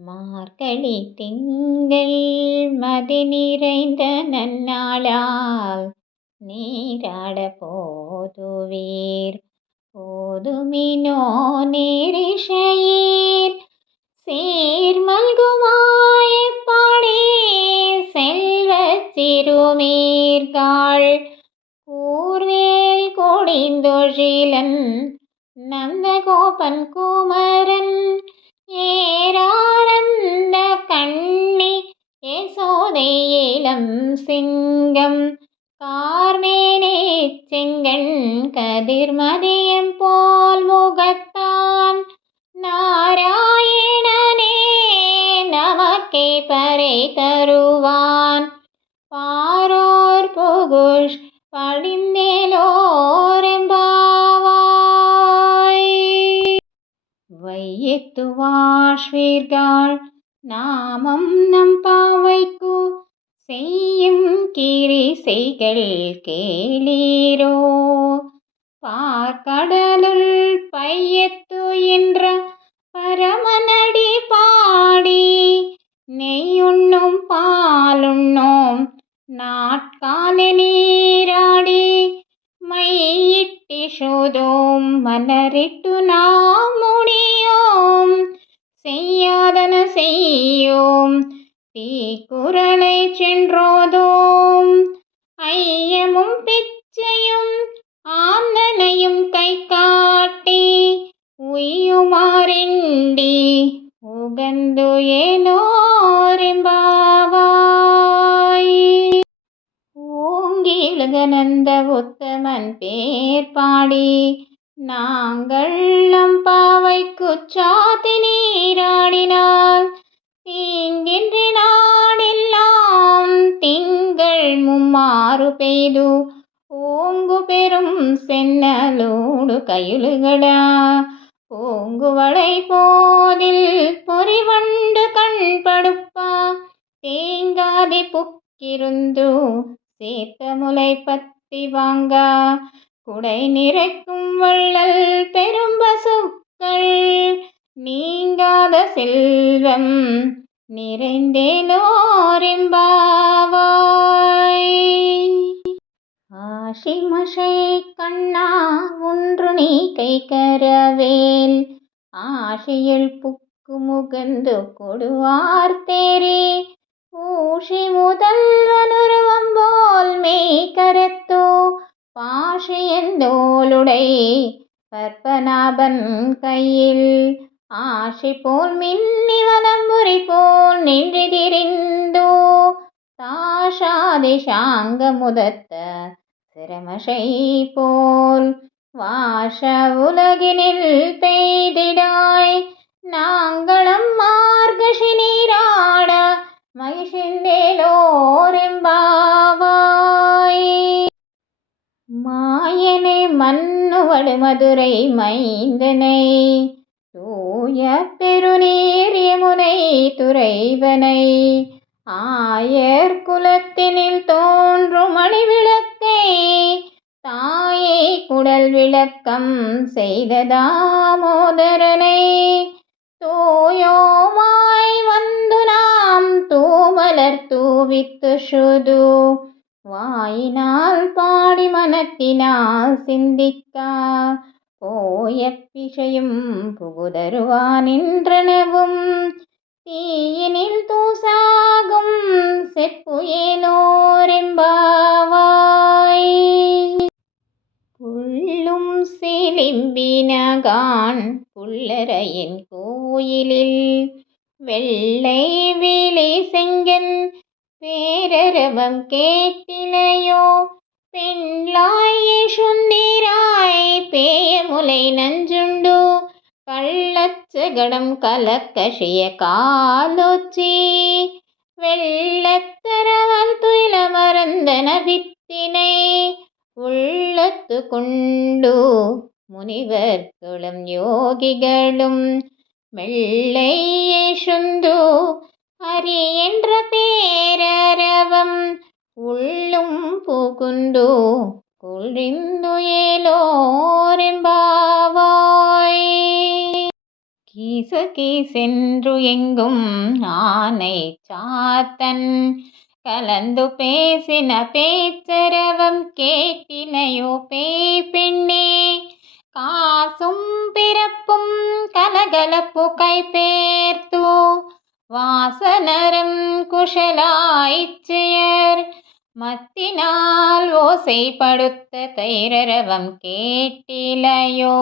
மார்கழி திங்கள் மதி நிறைந்த நன்னாளால் நீராட போதுவீர். போதுமினோ நேரிழையீர் சீர்மல்குமாயப்பாடே செல்வச் சிறுமீர்காள் கூர்வேல் கொடிந்தொழிலன் நந்தகோபன் குமரன் ஏராரந்த கண்ணி யசோதை இளம் சிங்கம் கார்மேனே செங்கண் கதிர்மதியம் போல் முகத்தான் நாராயணனே நமக்கே பறை தருவான் பாரோர் புகுஷ் படிந்தேலோரெம்பாவாய். வையத்துவாழ்வீர்கள் நாமம் நம் பாவைக்கு செய்யும் கிரிசைகள் கேளீரோ. பார்க்கடலுள் பையத்து என்ற பரமனடி பாடி நெய்யுண்ணும் பாலுண்ணோம் நாட்கால நீராடி மையிட்டிஷோதோம் மலரிட்டு நாம் முடியோம் செய்யாதன செய்யோம் தீக்குறளை சென்றோதோம் ஐயமும் பிச்சையும் ஆந்தனையும் கை காட்டி உய்யுமாறெண்டி உகந்து ஏலோரெம்பாவாய். ஓங்கி உலகநந்த உத்தமன் பேர் பாடி நாங்கள் நம் பாவைக்குச் சாத்தி நீராடினால் தீங்கின்றி நாடெல்லாம் திங்கள் மும்மாறு பெய்து ஓங்கு பெரும் சென்னலோடு கையுலுகளா பூங்குவளை போதில் பொறிவண்டு கண்படுப்பா தேங்காதி புக்கிருந்து சேர்த்த முலை பத்தி வாங்க குடை நிறைக்கும் வள்ளல் பெரும் பசுக்கள் நீங்காத செல்வம் நிறைந்தேலோரெம்பாவாய். ஆஷிமஷை கண்ணா ஒன்று நீ கை கரவேல் ஆஷியுள் புக்கு முகந்து கொடுவார் தேரே ஊஷி முதல்வனுருவம் போல் மெய் கரத்தோ பாஷியந்தோளுடை பற்பநாபன் கையில் ஆஷி போல் மின்னி வலம்புரி போல் நின்றிதிரிந்தோ தாஷாதி சாங்க முதத்த சிரமஷை போல் வாஷ உலகினில் பெய்திடாய் நாங்களம் மார்கஷி நீராட மகிழ்ந்தேலோரெம்பாவாய். மாயனை மன்னுவடு மதுரை மைந்தனை தூய பெருநீர் யமுனை துறைவனை ஆயர் குலத்தினில் தோன்றும் மணிவிளக்கை தாயை குடல் விளக்கம் செய்த தாமோதரனை தூயோமாய் வந்து நாம் தூமலர் தூவித்து சுது வாயினால் பாடி மனத்தினால் சிந்திக்கா போய பிஷையும் புகுதருவானின்றனவும் தீயினில் தூசாகும் செப்பு ஏலோரெம்பாவாய். புள்ளும் சிலிம்பினகான் புல்லரையின் கோயிலில் வெள்ளை விழி செங்கன் பேரரவம் கேட்டிலையோ பெண்லாய் சுந்திராய் பேயமுலை நஞ்சுண்டு கள்ளச்சகடம் கலக்கஷிய காலொச்சி வெள்ளத்தரவல் துயில மறந்தன வித்தினை உள்ளத்து கொண்டு முனிவர்களும் யோகிகளும் மெல்லை சுந்து ஹரி என்ற பேரரவம் உள்ளும் புகுந்து குளிர்ந்து ஏலோரெம்பாவாய். கீசென்று எங்கும் ஆனை சாத்தன் கலந்து பேசின பேச்சரவம் கேட்டினையோ பேய் பெண்ணே. காசும் பிறப்பும் கலகலப்பு கைபேர்த்து வாசனரும் குஷலாய்ச்சியர் மத்தினால் ஓசைப்படுத்த தைரரவம் கேட்டிலையோ.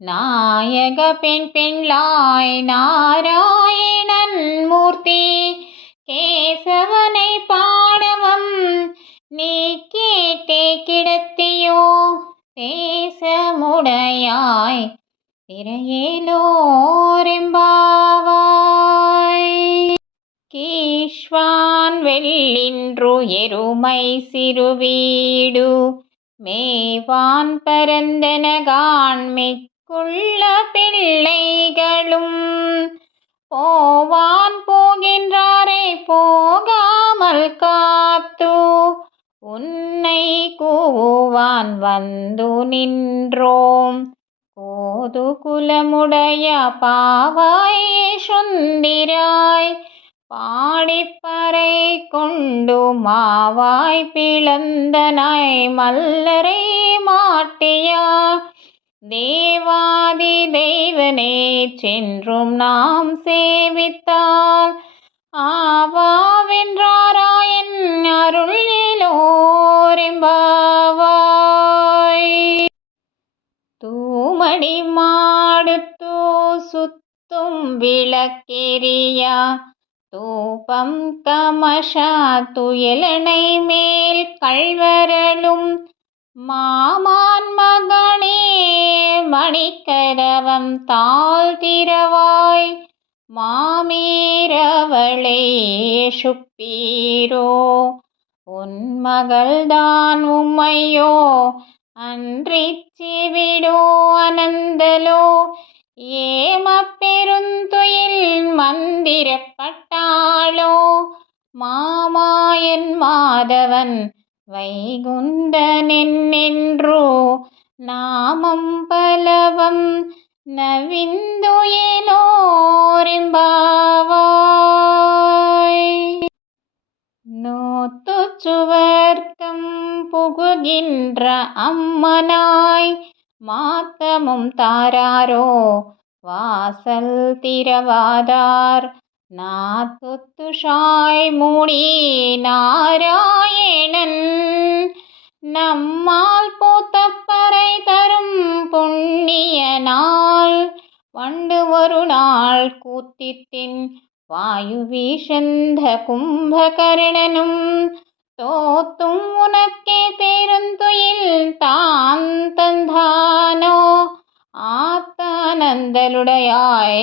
நாயக பெண் பெண்ளாய் நாராயணன் மூர்த்தி கேசவனை பாடவம் நீ கேட்டே கிடத்தியோ. தேசமுடையாய் திரையேலோரெம்பாவாய். கீஷ்வான் வெள்ளின்று எருமை சிறுவீடு மேவான் பரந்தனகான் மிக்குள்ள பிள்ளைகளும் போவான் போகின்றாரை போகாமல் காத்து உன்னை கூவான் வந்து நின்றோம். கோது குலமுடைய பாவாய் சுந்திராய் பாடிப்பறை கொண்டு மாவாய் பிளந்தனாய் மல்லரை மாட்டியா. தேவாதி தெய்வனே சென்றும் நாம் சேவித்தால் ஆவாவென்றாராயன் அருளிலோரெம்பாவாய். தூமடி மாடுத்து சுத்தும் விளக்கெரியா தூபம் கமஷா துயலனை மேல் கள்வரலும் மாமான் மகனே மணிக்கரவம் தாழ்த்திரவாய் மாமீரவளை சுப்பீரோ. உன் மகள்தான் உம்மையோ அன்றிச் செவிடோ அனந்தலோ ஏமப்பெருந்துயில் மந்திரப்பட்டாளோ. மாமாயன் மாதவன் வைகுந்தனென்று நாமம் பலவம் நவிந்துயலோரெம்பாவாய். நோத்து சுவர்க்கம் புகுகின்ற அம்மனாய் மாத்தமும் தாராரோ வாசல் திறவாதார். நாத்துஷாய் மூடி நாராயணன் நம்மால் பூத்தப்பறை தரும் புண்ணிய நாள். வண்டு ஒரு நாள் கூத்தித்தின் வாயு வீசந்த கும்பகர்ணனும் தோத்தும் உனக்கே பெருந்துயில் தான் தந்தானோ. ஆத்தானந்தலுடையாய்